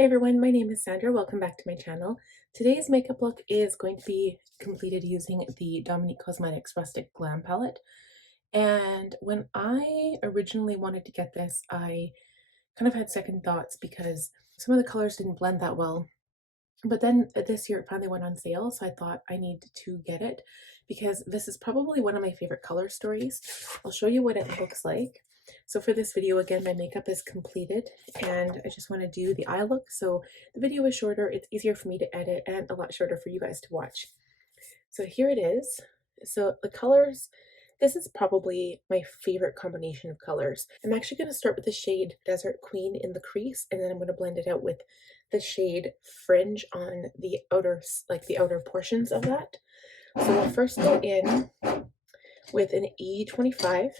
Hi everyone, my name is Sandra. Welcome back to my channel. Today's makeup look is going to be completed using the Dominique Cosmetics Rustic Glam palette. And when I originally wanted to get this, I kind of had second thoughts because some of the colors didn't blend that well. But then this year it finally went on sale, so I thought I need to get it because this is probably one of my favorite color stories. I'll show you what it looks like. So for this video, again, my makeup is completed and I just want to do the eye look. So the video is shorter, it's easier for me to edit and a lot shorter for you guys to watch. So here it is. So the colors, this is probably my favorite combination of colors. I'm actually going to start with the shade Desert Queen in the crease, and then I'm going to blend it out with the shade Fringe on the outer, the outer portions of that. So we'll first go in with an E25.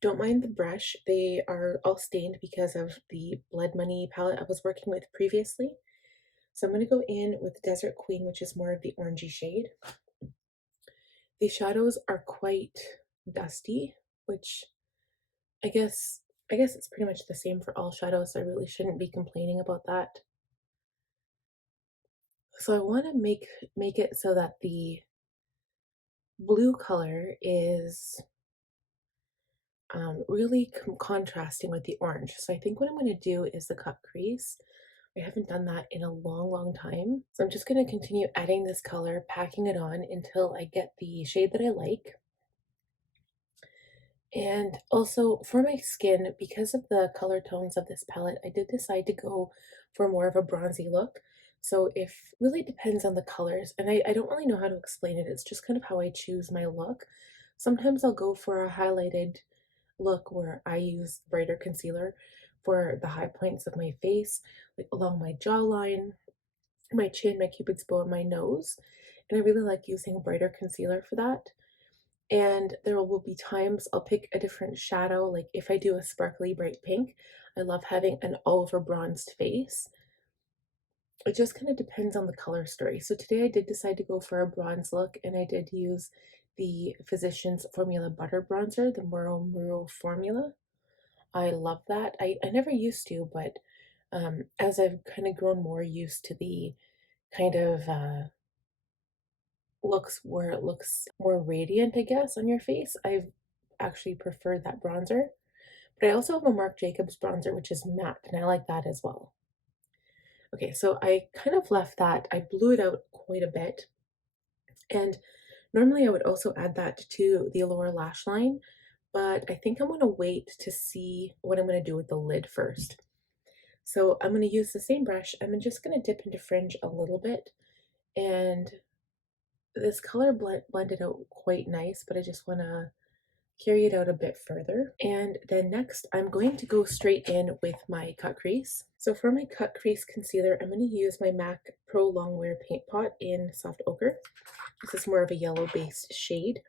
Don't mind the brush, they are all stained because of the Blood Money palette I was working with previously. So I'm going to go in with Desert Queen, which is more of the orangey shade. The shadows are quite dusty, which I guess it's pretty much the same for all shadows, so I really shouldn't be complaining about that. So I want to make it so that the blue color is really contrasting with the orange. So I think what I'm going to do is the cut crease. I haven't done that in a long time. So I'm just going to continue adding this color, packing it on until I get the shade that I like. And also for my skin, because of the color tones of this palette, I did decide to go for more of a bronzy look. So it really depends on the colors, and I don't really know how to explain it. It's just kind of how I choose my look. Sometimes I'll go for a highlighted look where I use brighter concealer for the high points of my face, like along my jawline, my chin, my cupid's bow, and my nose. And I really like using brighter concealer for that. And there will be times I'll pick a different shadow, like if I do a sparkly bright pink, I love having an olive bronzed face. It just kind of depends on the color story. So today I did decide to go for a bronze look, and I did use the Physicians Formula Butter Bronzer, the Muro formula. I love that. I never used to, but as I've kind of grown more used to the kind of looks where it looks more radiant, I guess, on your face, I've actually preferred that bronzer. But I also have a Marc Jacobs bronzer, which is matte, and I like that as well. Okay, so I kind of left that, I blew it out quite a bit. And normally I would also add that to the lower lash line, but I think I'm going to wait to see what I'm going to do with the lid first. So I'm going to use the same brush. I'm just going to dip into Fringe a little bit, and this color blended out quite nice, but I just want to carry it out a bit further. And then next, I'm going to go straight in with my cut crease. So for my cut crease concealer, I'm going to use my MAC Pro Longwear Paint Pot in Soft Ochre. This is more of a yellow-based shade.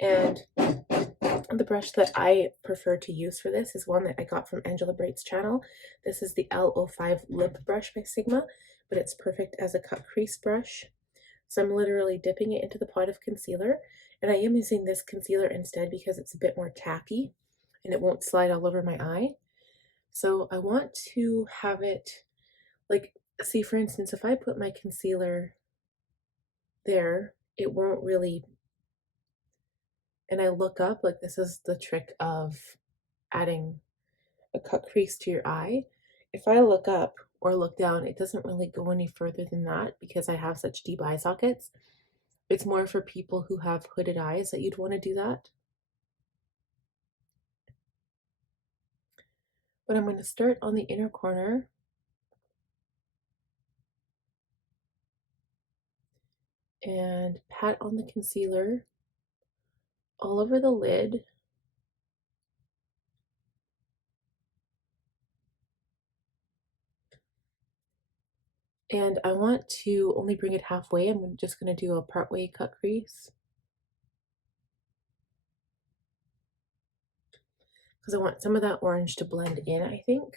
And the brush that I prefer to use for this is one that I got from Angela Bright's channel. This is the L05 Lip Brush by Sigma, but it's perfect as a cut crease brush. So I'm literally dipping it into the pot of concealer, and I am using this concealer instead because it's a bit more tacky and it won't slide all over my eye. So I want to have it, like, see, for instance, if I put my concealer there, it won't really, and I look up, like, this is the trick of adding a cut crease to your eye. If I look up or look down, it doesn't really go any further than that because I have such deep eye sockets. It's more for people who have hooded eyes that you'd want to do that. But I'm going to start on the inner corner and pat on the concealer all over the lid. And I want to only bring it halfway. I'm just going to do a partway cut crease, because I want some of that orange to blend in, I think.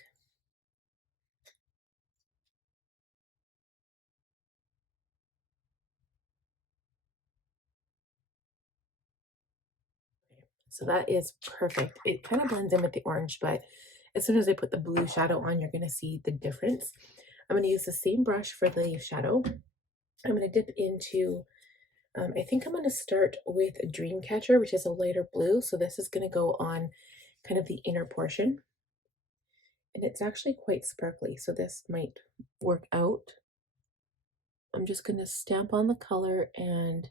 So that is perfect. It kind of blends in with the orange, but as soon as I put the blue shadow on, you're going to see the difference. I'm going to use the same brush for the shadow. I'm going to dip into, I think I'm going to start with Dreamcatcher, which is a lighter blue. So this is going to go on kind of the inner portion. And it's actually quite sparkly, so this might work out. I'm just going to stamp on the color and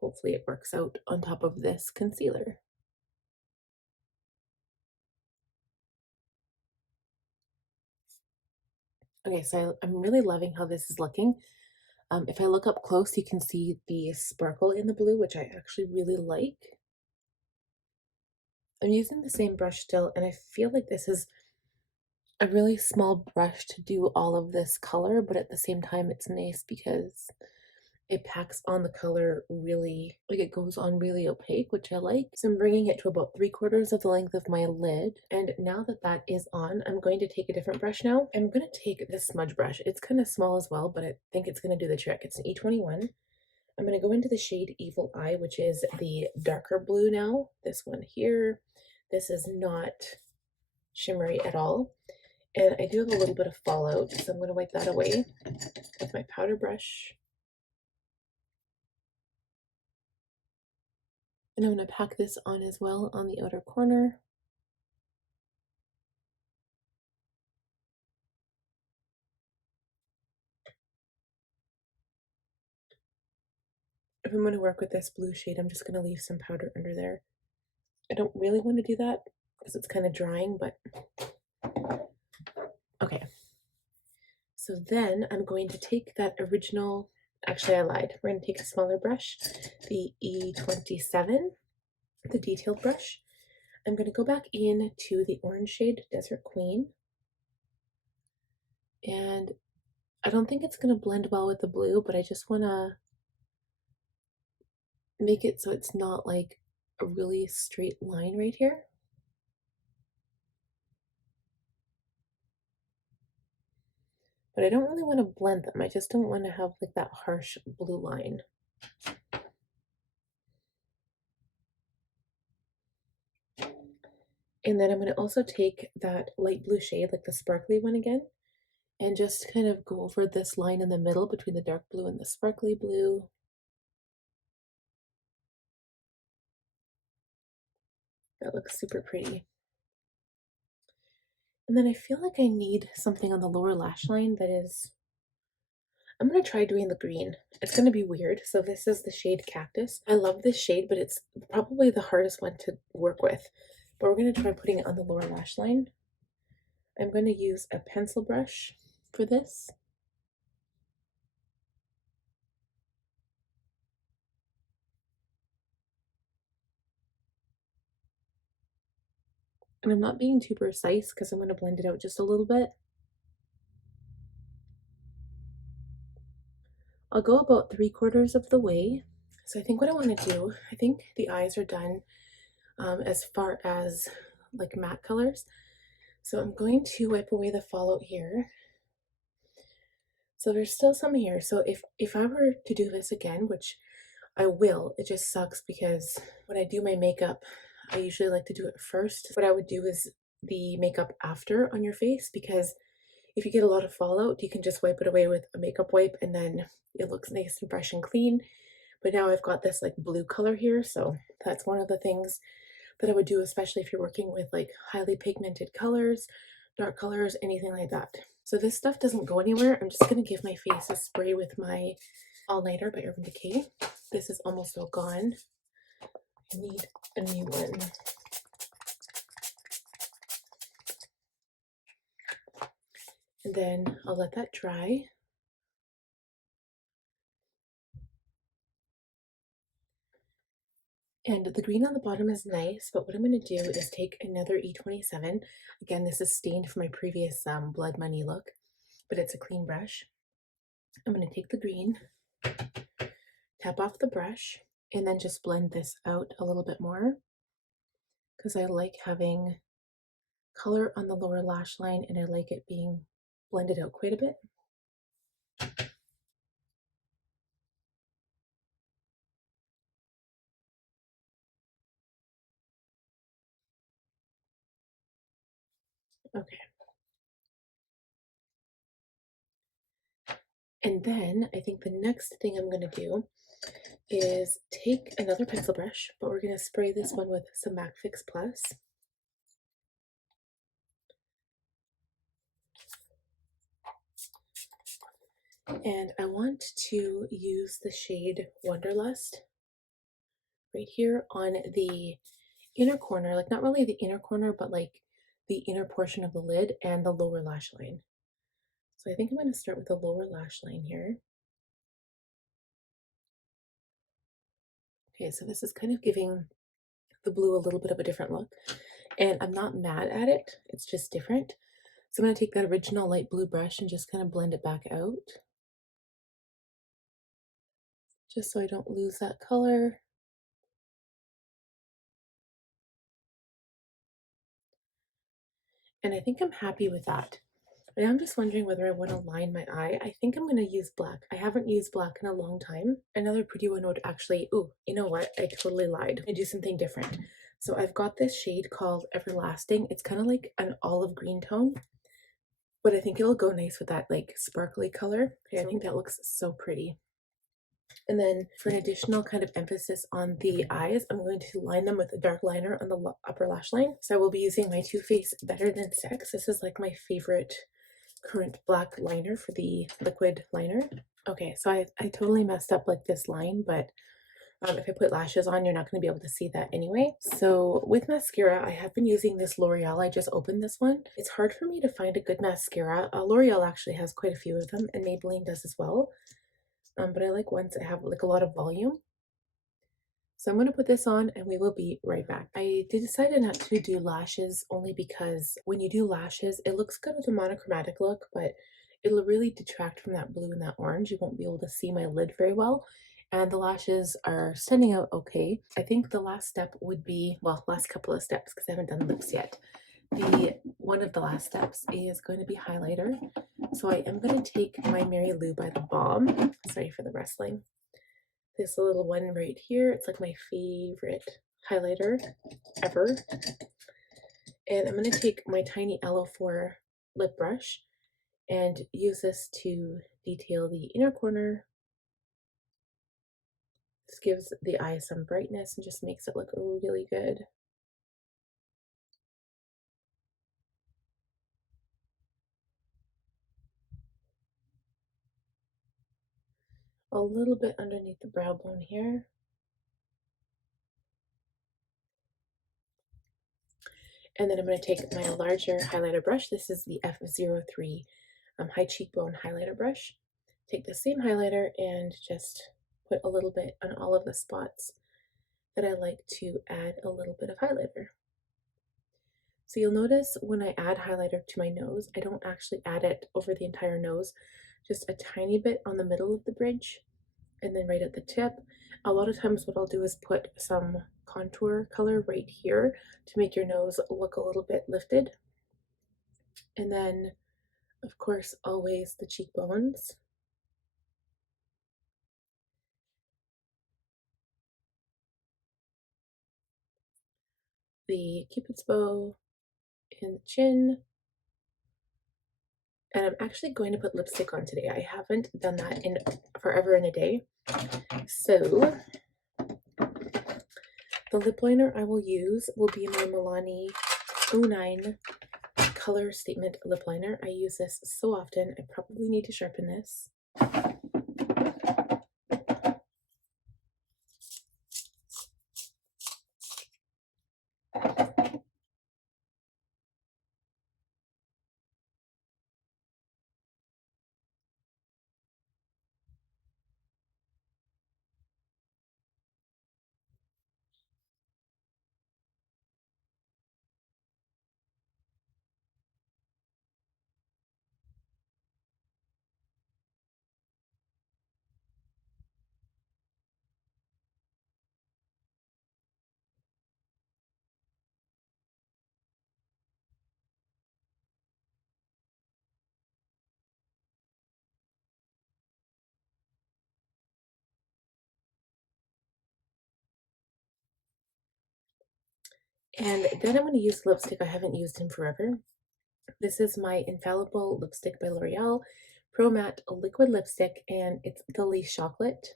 hopefully it works out on top of this concealer. Okay, so I'm really loving how this is looking. If I look up close, you can see the sparkle in the blue, which I actually really like. I'm using the same brush still, and I feel like this is a really small brush to do all of this color, but at the same time, it's nice because it packs on the color really, like it goes on really opaque, which I like. So I'm bringing it to about 3/4 of the length of my lid. And now that that is on, I'm going to take a different brush now. I'm going to take this smudge brush. It's kind of small as well, but I think it's going to do the trick. It's an E21. I'm going to go into the shade Evil Eye, which is the darker blue now. This one here. This is not shimmery at all. And I do have a little bit of fallout, so I'm going to wipe that away with my powder brush. And I'm going to pack this on as well on the outer corner. If I'm going to work with this blue shade, I'm just going to leave some powder under there. I don't really want to do that because it's kind of drying, but okay. So then I'm going to take that original, actually I lied. We're going to take a smaller brush, the E27, the detailed brush. I'm going to go back in to the orange shade, Desert Queen. And I don't think it's going to blend well with the blue, but I just want to make it so it's not like a really straight line right here. But I don't really want to blend them. I just don't want to have like that harsh blue line. And then I'm going to also take that light blue shade, like the sparkly one again, and just kind of go over this line in the middle between the dark blue and the sparkly blue. That looks super pretty. And then I feel like I need something on the lower lash line that is, I'm going to try doing the green. It's going to be weird. So this is the shade Cactus. I love this shade, but it's probably the hardest one to work with. But we're going to try putting it on the lower lash line. I'm going to use a pencil brush for this. And I'm not being too precise because I'm going to blend it out just a little bit. I'll go about 3/4 of the way. So I think what I want to do, I think the eyes are done as far as like matte colors. So I'm going to wipe away the fallout here. So there's still some here. So if I were to do this again, which I will, it just sucks because when I do my makeup, I usually like to do it first. What I would do is the makeup after on your face, because if you get a lot of fallout, you can just wipe it away with a makeup wipe and then it looks nice and fresh and clean. But now I've got this like blue color here, so that's one of the things that I would do, especially if you're working with like highly pigmented colors, dark colors, anything like that. So this stuff doesn't go anywhere. I'm just going to give my face a spray with my All Nighter by Urban Decay. This is almost all gone. I need a new one. And then I'll let that dry. And the green on the bottom is nice, but what I'm going to do is take another E27. Again, this is stained from my previous Blood Money look, but it's a clean brush. I'm going to take the green, tap off the brush, and then just blend this out a little bit more because I like having color on the lower lash line and I like it being blended out quite a bit. Okay. And then I think the next thing I'm going to do is take another pencil brush, but we're going to spray this one with some MAC Fix Plus. And I want to use the shade Wanderlust right here on the inner corner, like not really the inner corner, but like the inner portion of the lid and the lower lash line. So I think I'm going to start with the lower lash line here. Okay, so this is kind of giving the blue a little bit of a different look, and I'm not mad at it, it's just different. So I'm going to take that original light blue brush and just kind of blend it back out, just so I don't lose that color. And I think I'm happy with that. And I'm just wondering whether I want to line my eye. I think I'm going to use black. I haven't used black in a long time. Another pretty one would actually, oh, you know what? I totally lied. I do something different. So I've got this shade called Everlasting. It's kind of like an olive green tone, but I think it'll go nice with that like sparkly color. Okay, I think that looks so pretty. And then for an additional kind of emphasis on the eyes, I'm going to line them with a dark liner on the upper lash line. So I will be using my Too Faced Better Than Sex. This is like my favorite current black liner for the liquid liner. Okay, so I totally messed up like this line, but if I put lashes on, you're not going to be able to see that anyway. So with mascara, I have been using this L'Oreal. I just opened this one. It's hard for me to find a good mascara. L'Oreal actually has quite a few of them, and Maybelline does as well. But I like ones that have like a lot of volume. So I'm going to put this on and we will be right back. I decided not to do lashes only because when you do lashes, it looks good with a monochromatic look, but it'll really detract from that blue and that orange. You won't be able to see my lid very well. And the lashes are standing out okay. I think the last step would be, well, last couple of steps because I haven't done lips yet. One of the last steps is going to be highlighter. So I am going to take my Mary Lou by the Balm. Sorry for the rustling. This little one right here, it's like my favorite highlighter ever. And I'm going to take my tiny L04 lip brush and use this to detail the inner corner. This gives the eye some brightness and just makes it look really good. A little bit underneath the brow bone here. And then I'm going to take my larger highlighter brush. This is the F03 High Cheekbone highlighter brush. Take the same highlighter and just put a little bit on all of the spots that I like to add a little bit of highlighter. So you'll notice when I add highlighter to my nose, I don't actually add it over the entire nose, just a tiny bit on the middle of the bridge and then right at the tip. A lot of times what I'll do is put some contour color right here to make your nose look a little bit lifted. And then, of course, always the cheekbones. The Cupid's bow and the chin. And I'm actually going to put lipstick on today. I haven't done that in forever and a day. So the lip liner I will use will be my Milani 09 Color Statement Lip Liner. I use this so often. I probably need to sharpen this. And then I'm going to use lipstick I haven't used in forever. This is my Infallible lipstick by L'Oreal. Pro Matte Liquid Lipstick, and it's the Le Chocolate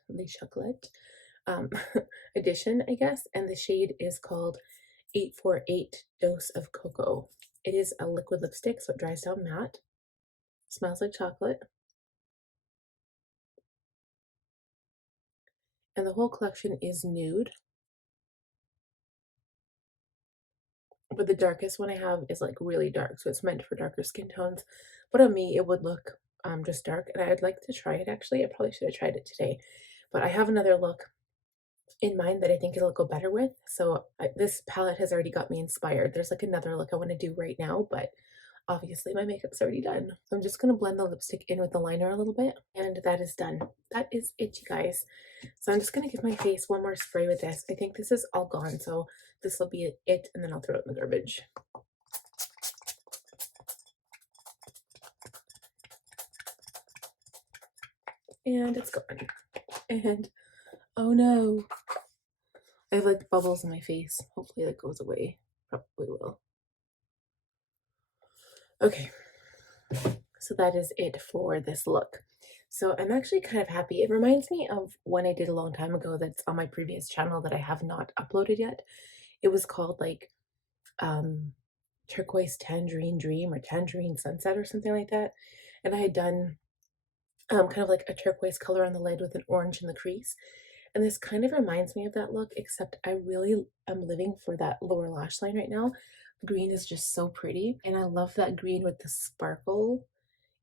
um, edition, I guess, and the shade is called 848 Dose of Cocoa. It is a liquid lipstick, so it dries down matte, smells like chocolate, and the whole collection is nude. But the darkest one I have is like really dark, so it's meant for darker skin tones. But on me, it would look just dark, and I'd like to try it actually. I probably should have tried it today, but I have another look in mind that I think it'll go better with. So this palette has already got me inspired. There's like another look I want to do right now, but obviously my makeup's already done. So I'm just going to blend the lipstick in with the liner a little bit, and that is done. That is it, you guys. So I'm just going to give my face one more spray with this. I think this is all gone, so this will be it, and then I'll throw it in the garbage. And it's gone. And oh no, I have like bubbles in my face. Hopefully that goes away. Probably will. Okay, so that is it for this look. So I'm actually kind of happy. It reminds me of one I did a long time ago that's on my previous channel that I have not uploaded yet. It was called like Turquoise Tangerine Dream or Tangerine Sunset or something like that. And I had done kind of like a turquoise color on the lid with an orange in the crease. And this kind of reminds me of that look, except I really am living for that lower lash line right now. The green is just so pretty, and I love that green with the sparkle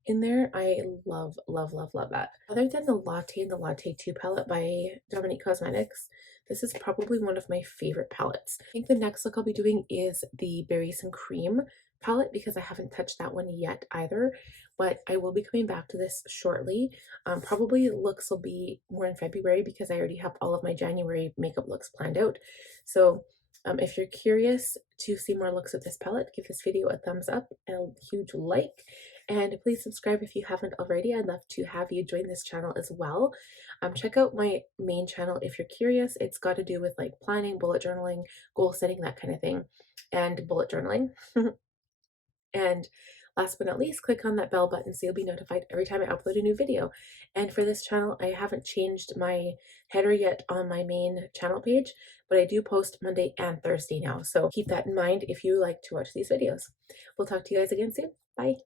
in there. I love, love, love, love that. Other than the Latte and the Latte 2 palette by Dominique Cosmetics, this is probably one of my favorite palettes. I think the next look I'll be doing is the Berries and Cream palette because I haven't touched that one yet either, but I will be coming back to this shortly. Probably looks will be more in February because I already have all of my January makeup looks planned out. So if you're curious to see more looks of this palette, give this video a thumbs up and a huge like. And please subscribe if you haven't already. I'd love to have you join this channel as well. Check out my main channel if you're curious. It's got to do with like planning, bullet journaling, goal setting, that kind of thing, and bullet journaling. And last but not least, click on that bell button so you'll be notified every time I upload a new video. And for this channel, I haven't changed my header yet on my main channel page, but I do post Monday and Thursday now. So keep that in mind if you like to watch these videos. We'll talk to you guys again soon. Bye.